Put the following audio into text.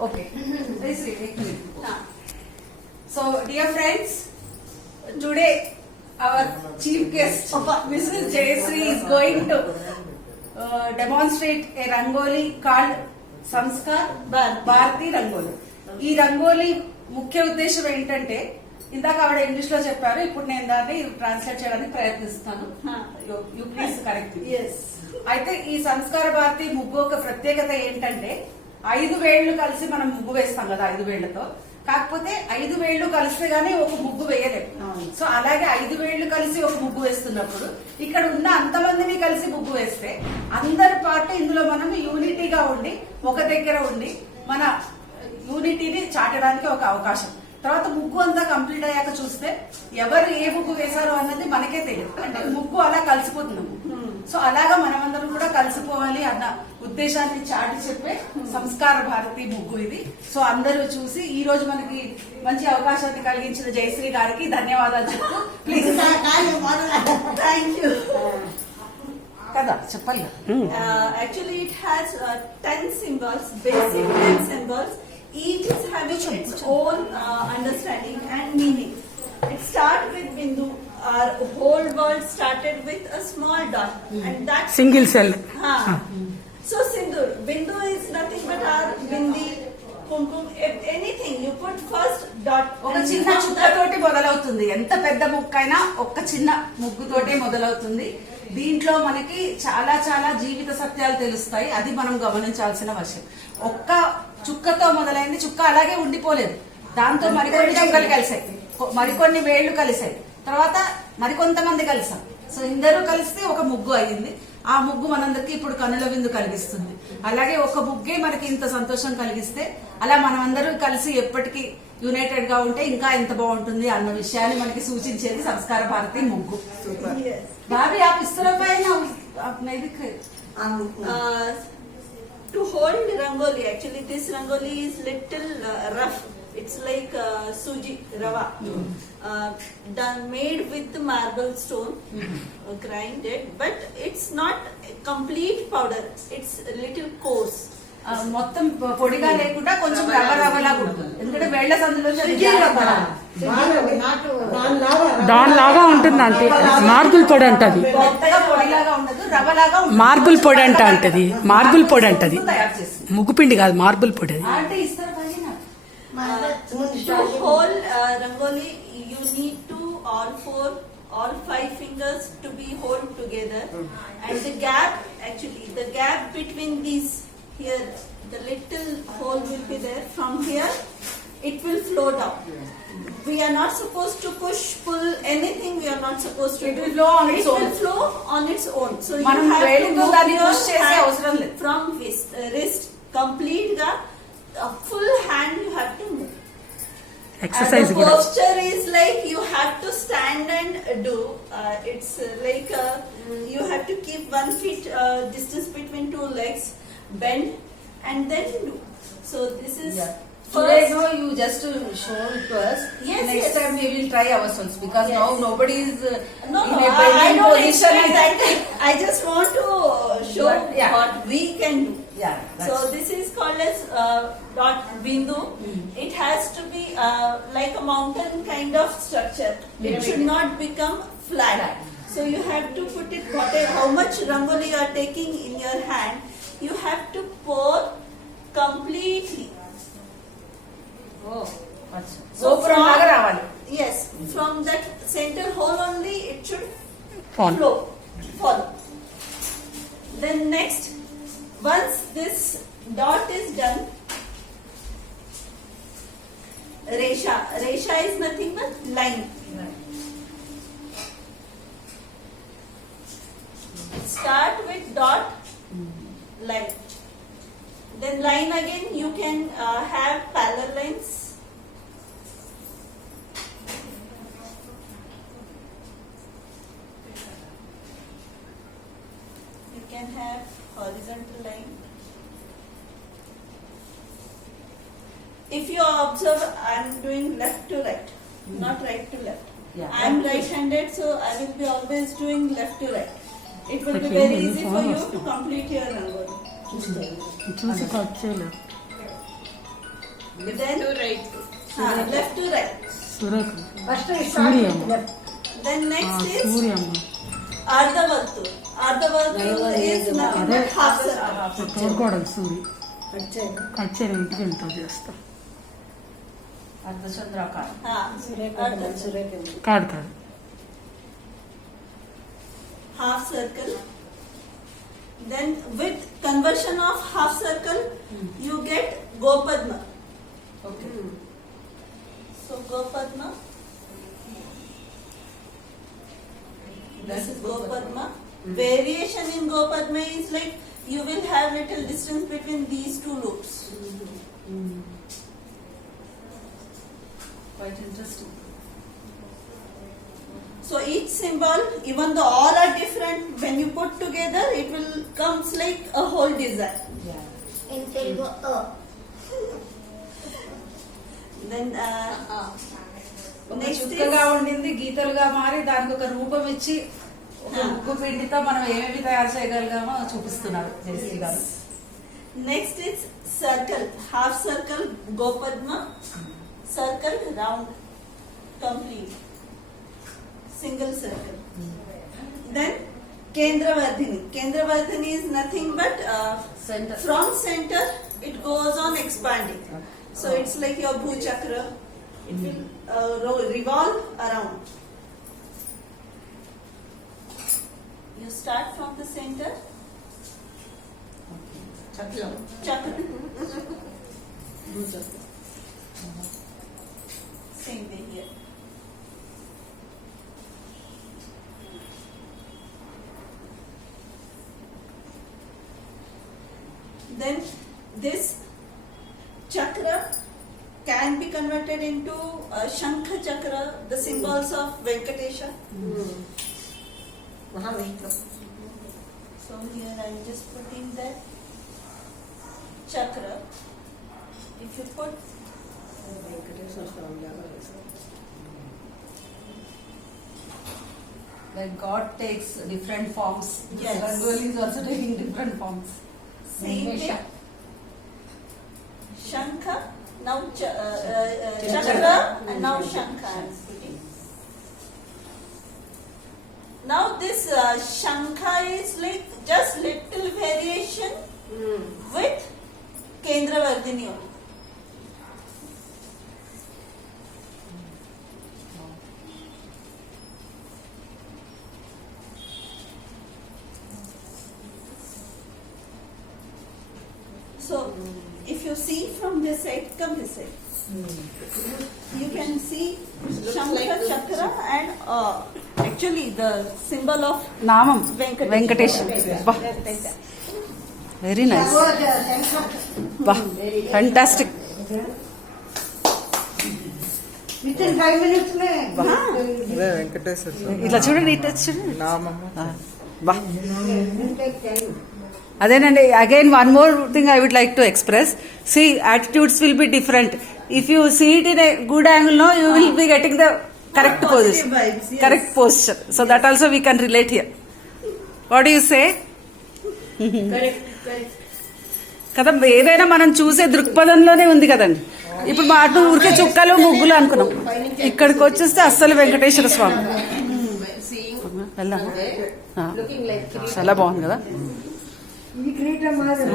Okay. So, dear friends, today our chief guest, Mrs. Jayashree, is going to demonstrate a rangoli called Sanskar Bharati Rangoli. ఈ రంగోలీ ముఖ్య ఉద్దేశం ఏంటంటే ఇందాక ఆవిడ ఇంగ్లీష్ లో చెప్పారు, ఇప్పుడు నేను దాన్ని ట్రాన్స్లేట్ చేయడానికి ప్రయత్నిస్తాను. You please correct. అయితే ఈ సంస్కార భారతి ముగ్గు ఒక ప్రత్యేకత ఏంటంటే 5 వేళ్లు కలిసి మనం ముగ్గు వేస్తాం కదా 5 వేళ్లతో. కాకపోతే 5 వేళ్లు కలిస్తే గానీ ఒక ముగ్గు వేయలేము. సో అలాగే 5 వేళ్లు కలిసి ఒక ముగ్గు వేస్తున్నప్పుడు ఇక్కడ ఉన్న అంతమందిని కలిసి ముగ్గు వేస్తే అందరి పాటు ఇందులో మనం యూనిటీగా ఉండి ఒక దగ్గర ఉండి మన యూనిటీని చాటడానికి ఒక అవకాశం. తర్వాత ముగ్గు అంతా కంప్లీట్ అయ్యాక చూస్తే ఎవరు ఏ ముగ్గు వేశారు అన్నది మనకే తెలియదు, అంటే ముగ్గు అలా కలిసిపోతున్నాము. సో అలాగా మనమందరం కూడా కలిసిపోవాలి అన్న ఉద్దేశాన్ని చాటి చెప్పే సంస్కార భారతి ముగ్గు ఇది. సో అందరూ చూసి ఈ రోజు మనకి మంచి అవకాశాన్ని కలిగించిన జయశ్రీ గారికి ధన్యవాదాలు చెప్తూ ప్లీజ్. Thank you. కదా చెప్పాలి. Actually it has 10 symbols, basic 10 symbols. Each is having its own understanding and meaning. It starts with Bindu. Our whole world started with a small dot, and that single cell. So Sindur, Bindu is nothing but our bindi, kumkum, anything you put first dot. ఒక చిన్న చుక్కతోటి మొదలవుతుంది. ఎంత పెద్ద ముక్కైనా ఒక చిన్న ముగ్గుతోటే మొదలవుతుంది. దీంట్లో మనకి చాలా చాలా జీవిత సత్యాలు తెలుస్తాయి. అది మనం గమనించాల్సిన విషయం. ఒక్క చుక్కతో మొదలైంది, చుక్క అలాగే ఉండిపోలేదు. దాంతో మరికొన్ని చుక్కలు కలిసాయి, మరికొన్ని వేళ్లు కలిసాయి, తర్వాత మరికొంతమంది కలిసాం. సో ఇందరూ కలిస్తే ఒక ముగ్గు అయ్యింది. ఆ ముగ్గు మనందరికి ఇప్పుడు కనుల విందు కలిగిస్తుంది. అలాగే ఒక ముగ్గే మనకి ఇంత సంతోషం కలిగిస్తే అలా మనమందరూ కలిసి ఎప్పటికీ యునైటెడ్ గా ఉంటే ఇంకా ఎంత బాగుంటుంది అన్న విషయాన్ని మనకి సూచించేది సంస్కార భారతి ముగ్గు. బాబీ आप इस तरफ आए ना, आप नहीं दिख रहे. To hold rangoli, actually this rangoli is little rough. It's like suji rava, done made with marble stone, grinded, but it's not complete powder. It's a little coarse. మొత్తం పొడిగా లేకుండా కొంచెం రవ్వ రవ్వలాగా ఉంటుంది. ఎందుకంటే వేళ్ల సందులో దానిలాగా ఉంటుంది అంటే మార్బుల్ పొడి అంటది. పొడిలాగా ఉండదు, రవ్వలాగా మార్బుల్ పొడి అంటది. మార్బుల్ పొడి అంటది, ముగ్గు పిండి కాదు, మార్బుల్ పొడి. అంటే ఇస్తారు To hold rangoli, you need to all 5 fingers to be hold together, and the gap between these, here the little hole will be there. From here it will flow down. We are not supposed to push, pull anything. We are not supposed to. It will flow on its own. It will flow on its own. So you మనం have to వేలితో move దాన్ని your push చేసే hand అవసరం లేదు. from wrist complete ga full hand you have to move. Exercise and the కూడా. posture is like you have to stand and do. It's like you have to keep 1 feet distance between 2 legs, bend and then do. So this is Today, no, you just show it to us. Yes, Next time we will try ourselves because now nobody is No, in no, a bending I don't position. expect that. I just want to show Yeah. what we can do. Yeah, So this is called as dot bindu. It has to be like a mountain kind of structure. It should not become flat. So you have to put it whatever, how much rangoli you are taking in your hand, you have to pour completely. Oh, గోపురం లాగా రావాలి. Yes, from that center hole only it should Fall. Fall. Then next, once this dot is done, resha is nothing but line. Start with dot, line. Then line again, you can have parallel lines. You can have horizontal line. If you observe, I am doing left to right, not right to left. Yeah. I am right-handed, so I will be always doing left to right. It will be very easy for you to complete your rangoli. చూసి cut చేయలేదు. then left to right. Surekha First is Surya. left. Then next is Suryamma Ardhavartu. Ardhavartu is nothing but half circle. తోడుకోవడం Suri Cut చేయను. Cut చేయడం ఇంటికి ఎంత చేస్తా అర్ధచంద్రాకారం. సురేఖ కాదు కాదు Half circle. Then with conversion of half circle, you get Gopadma. Okay. So Gopadma. This is Gopadma. Variation in Gopadma is like you will have little distance between these two loops. Quite interesting. So each symbol, even though all are different, when you put together, it will comes like a whole design. Yeah. In Telugu, Then ఒక next చుక్కగా is ఉండింది గీతలుగా మారి దానికి ఒక రూపం ఇచ్చి ఒక ముగ్గు పిండితో మనం ఏమేమి తయారు చేయగలిగామో చూపిస్తున్నారు జయశ్రీ గారు. next is circle, half circle Gopadma, circle round, complete, single circle. Then Kendravardhini. Kendravardhini is nothing but Center. from center it goes on expanding. So it's like your Bhu Chakra. It will revolve around. You start from the center. చక్రం. Chakra. Same way here. Then this chakra can be converted into Shankha chakra, the symbols of Venkatesha. Mahavishnu. So here I am just putting that chakra. If you put Venkateswara స్వామి లాగా వేశారు. Like God takes different forms. Yes. Rangoli is also taking different forms. same Nimesha. thing. Shankha, now chakra, and now Shankha I am putting. Now this Shankha is like just little variation with Kendravardhini only. So, if you see from this side, come this side. You can see Shankha Chakra and actually the symbol of నామం Venkatesha. Venkatesh very nice బా fantastic Within 5 minutes में అదే వెంకటేశ్వర స్వామి ఇట్లా చూడండి ఇట్లా చూడండి నామము బా will take time. అదేనండి again one more thing I would like to express see attitudes will be different if you see it in a good angle no you will be getting the correct position vibes, yes. Correct posture so that also we can relate here what you say Correct, correct. కదా ఏదైనా మనం చూసే దృక్పథంలోనే ఉంది కదండి ఇప్పుడు మా అటు ఊరికే చుక్కలు ముగ్గులు అనుకున్నాం ఇక్కడికి వచ్చేస్తే అస్సలు వెంకటేశ్వర స్వామి వెళ్దాం చాలా బాగుంది కదా ఇది కిరీటం మాదిరి